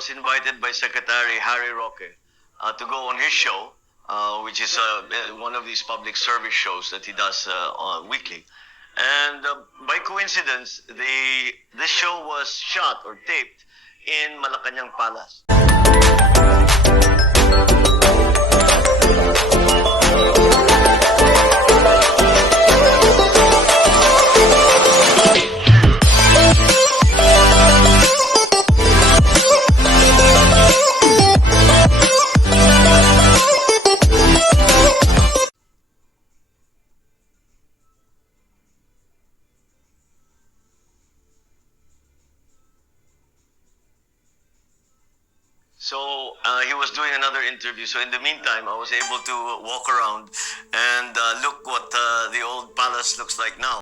was invited by Secretary Harry Roque to go on his show, which is one of these public service shows that he does weekly. And by coincidence, this show was shot or taped in Malacañang Palace. So he was doing another interview. So in the meantime, I was able to walk around and look what the old palace looks like now.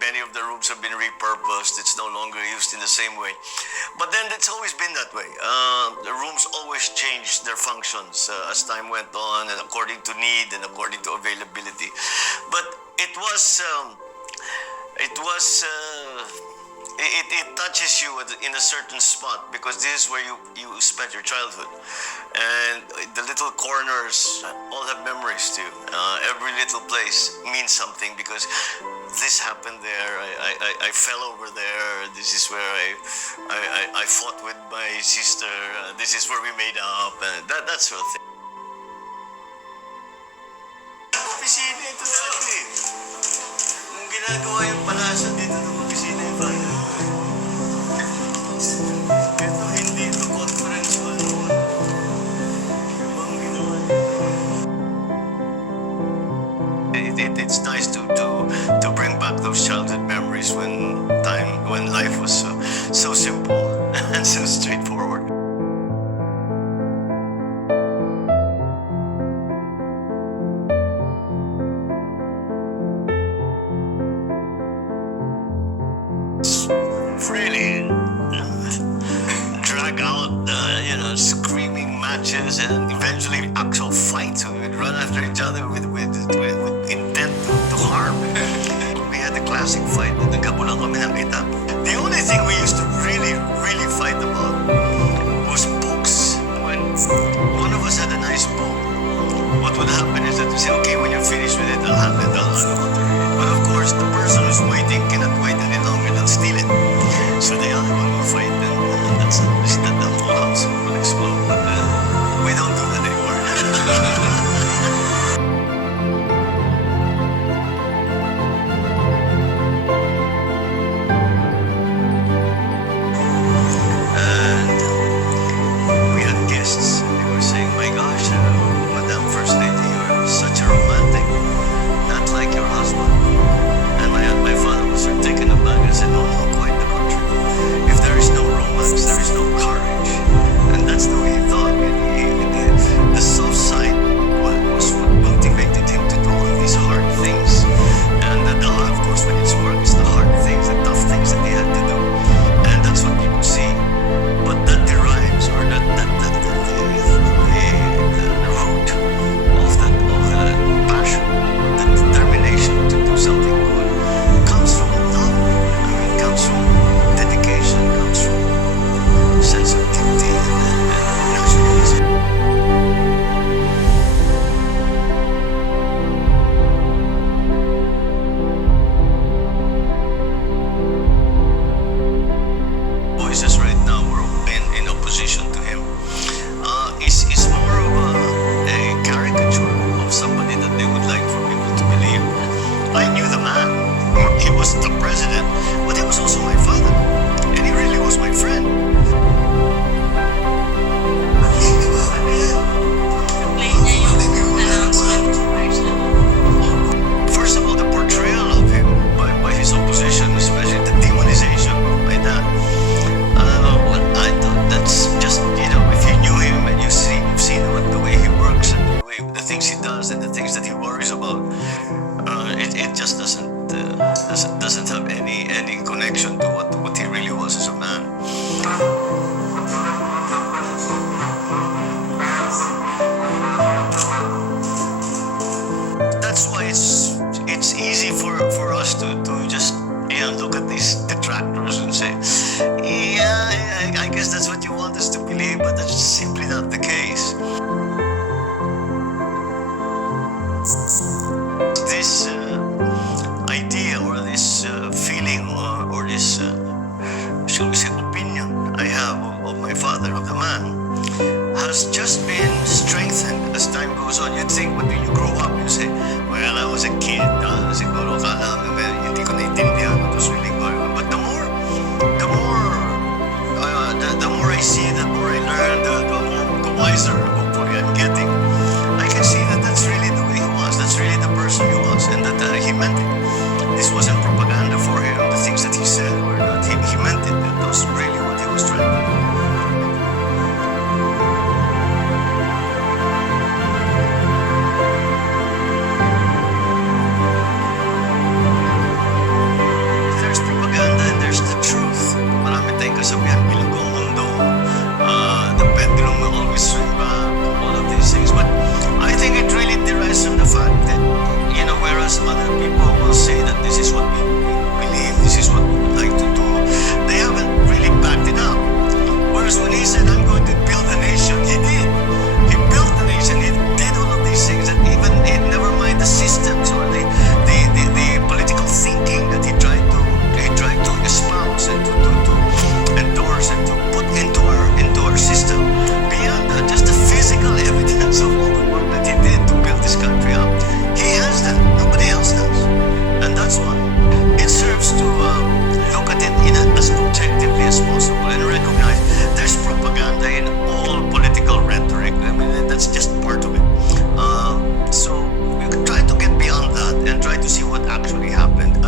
Many of the rooms have been repurposed. It's no longer used in the same way. But then it's always been that way. The rooms always changed their functions as time went on and according to need and according to availability. But it touches you in a certain spot because this is where you spent your childhood. And the little corners all have memories too. Every little place means something because this happened there. I fell over there. This is where I fought with my sister. This is where we made up. That sort of thing. Opisina ito dati. Nung ginagawa yung palasa dito ng opisina yung father. Ito hindi ito conference hall noon. Ibang ginawa ito. It's nice to bring back those childhood memories when life was so simple and so straightforward. Really drag out, screaming matches and eventually actual fights. We would run after each other with intent to harm. We had a classic fight. Nagkabulang kami ng kita. The only thing we used to really fight about was books. When one of us had a nice book, what would happen is that we say, okay, when you're finished with it, I'll have it. I'll But of course, the person who's waiting cannot wait any longer. They'll steal it. So the other one will fight, and that's that the whole house will explode. But we don't do that anymore. And we had guests, and they were saying, "My gosh, Madam First Lady, you're such a romantic, not like your husband." And my father was sort of taken aback and said, "No, quite the contrary. If there is no romance, there is no courage." And that's the way he thought. The soft side was what motivated him to do all of these hard things. And of course, when it's work, it's the hard things, the tough things that he had to do. And that's what people see. But that derives, or the root of the passion, the determination to do something good comes from love. I mean, comes from dedication, comes from sense of duty and nationalism. Voices right now were in opposition to him is more of a caricature of somebody that they would like for people to believe. I knew the man. He was the president, but he was also my father, and he really was my friend. First of all, the portrayal of him by his opposition, especially the demonization of my dad, I thought that's just believe, but that's simply not the case. This idea or this feeling or this, shall we say, opinion I have of my father, of the man, has just been strengthened as time goes on. You'd think when you grow up, you say, well, I was a kid, siguro kala mo, hindi ko naintindihan what was really going on. But the more I see, the more I learn, the wiser hopefully I'm getting. I can see that that's really the way he was. That's really the person he was, and that he meant it. This wasn't propaganda for him. The things that he said were not. He meant it. That was really what he was trying to do. There's propaganda and there's the truth. Marami tayong kasabihan, bilugong mundo, the pendulum will always swing back, all of these things. But I think it really derives from the fact that, whereas other people will say that this is what we believe, this is what we would like to do, they haven't really backed it up. Whereas when he said, I'm going to build a nation, he did. He built the nation, he did all of these things, and even, never mind the systems or the political thinking that he tried to espouse and to endorse and to put into our system. Beyond that, just the physical evidence of all the work that he did to build this country up. He has that. Nobody else does. And that's why it serves to look at it as objectively as possible and recognize there's propaganda in all political rhetoric. I mean, that's just part of it. So we can try to get beyond that and try to see what actually happened.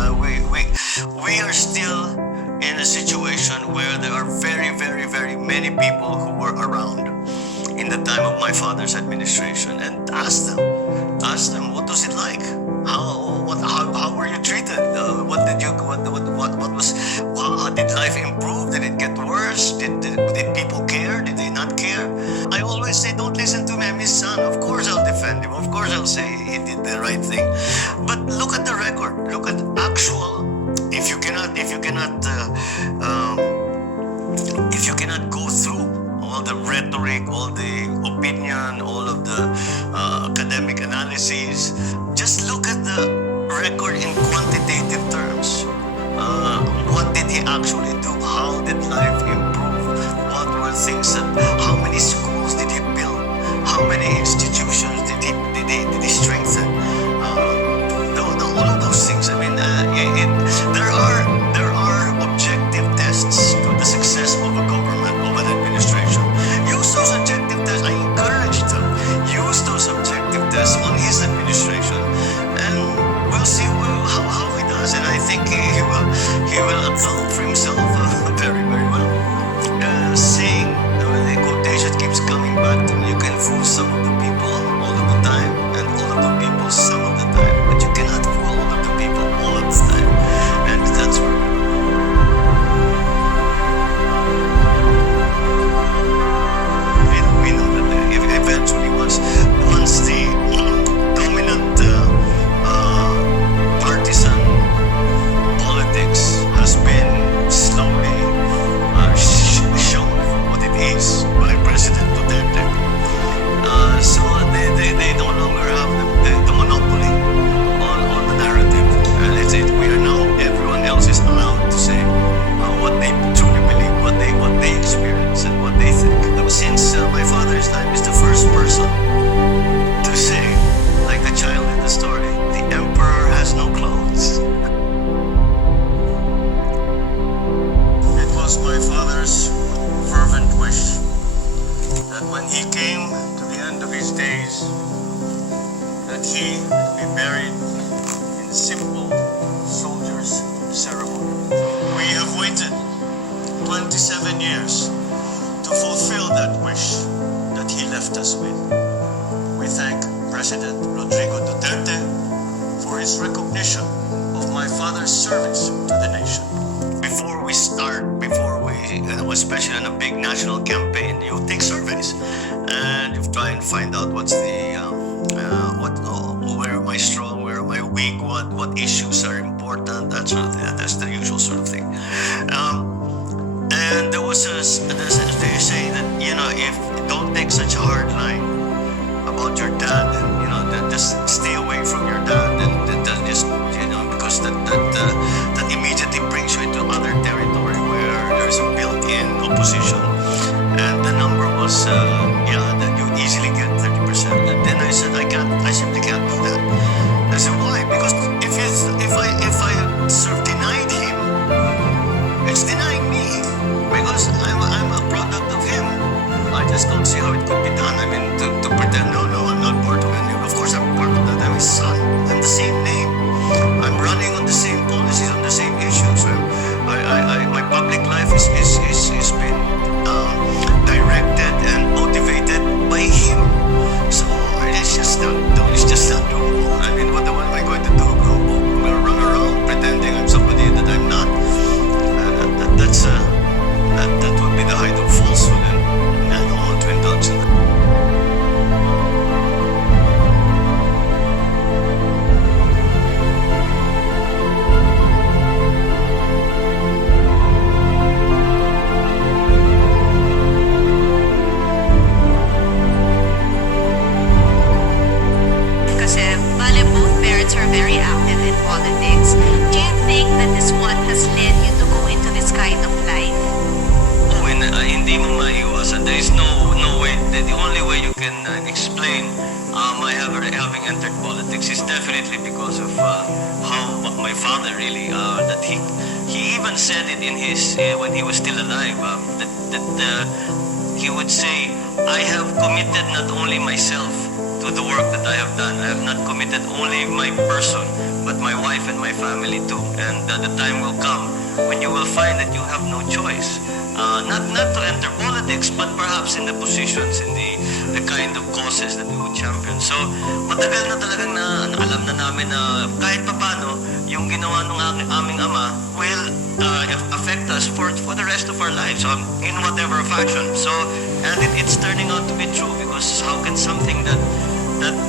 We are still in a situation where there are very, very, very many people who were around in the time of my father's administration, and ask them, what was it like? How were you treated? Did life improve? Did it get worse? Did people care? Did they not care? I always say, don't listen to me, I'm his son. Of course I'll defend him. Of course I'll say he did the right thing. But look at the record. Look at actual. If you cannot go through all the rhetoric, all the opinion, all of the academic analyses, just look at the record in quantitative terms. What did he actually do? How did life improve? What were things how many schools did he build? How many institutions did he strengthen? All of those things. I mean, there are objective tests to the success of a government, of an administration. Use those objective tests. I encourage them. Use those objective tests on his administration, and we'll see how he does. And I think he will account for himself very, very well. Saying the quotation keeps coming back to me. You can fool some of the people all of the time, and all of the people some of the time, but you cannot fool all of the people all of the time. And that's where we know that eventually once the dominant partisan politics has been slowly shown for what it is by President Duterte. So they no longer have the monopoly on the narrative. We are now, everyone else is allowed to say what they truly believe, what they experience, and what they think. Since my father's time is the first person to say, like the child in the story, the emperor has no clothes. It was my father's fervent wish that when he came to the end of his days, that he be buried in a simple soldier's ceremony. We have waited 27 years to fulfill that wish that he left us with. We thank President Rodrigo Duterte for his recognition of my father's service to the nation. Before we start, especially on a big national campaign, you take surveys and you try and find out what's where am I strong, where am I weak, what issues are important, that sort of thing. That's the usual sort of thing. And there was they say that because yeah, that you easily get 30%. And then I said, I simply can't do that. I said, why? Because if I sort of denied him, it's denying me, because I'm a product of him. I just don't see how it could be done. I mean, to pretend, no, I'm not part of any. Of course, I'm part of that. I'm his son. I'm the same name. I'm running on the same policies, on the same issues. My public life is been directed and motivated by him. So it's just not doable. I mean, what am I going to do? I'm going to run around pretending I'm somebody that I'm not. That would be the height of falsehood, and I don't want to indulge in that. Kasi bale both parents are very active in politics. Do you think that this one has led you to go into this kind of life? Oh, and hindi mo maiwasan. There is no way. The only way you can explain my having entered politics is definitely because of how my father really that he even said it in his when he was still alive that he would say, I have committed not only myself to the work that I have done. I have not committed only my person, but my wife and my family too. And the time will come when you will find that you have no choice. Not to enter politics, but perhaps in the positions, in the kind of causes that we would champion. So, matagal na talagang alam na namin na kahit papano, yung ginawa ng aming ama will affect us for the rest of our lives, in whatever fashion. So, and it's turning out to be true, because how can something that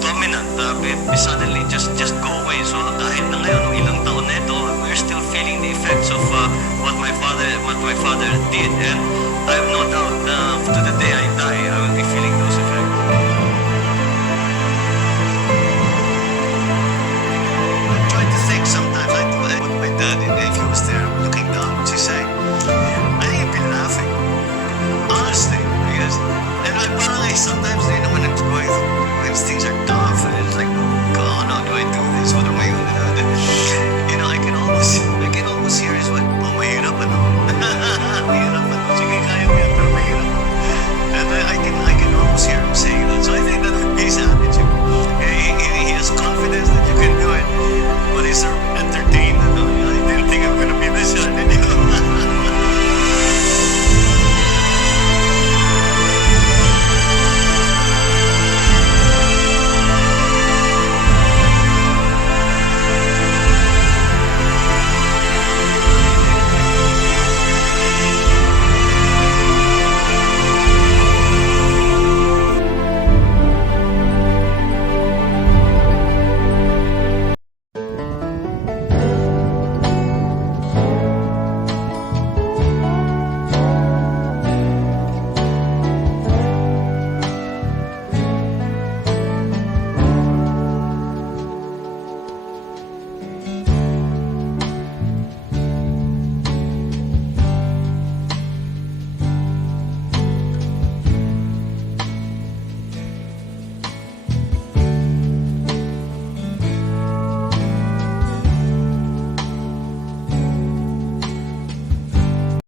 dominant be suddenly just go away? So, kahit na ngayon, ilang taon na ito, we're still feeling the effects of what my father did, and I have no doubt to the day I die,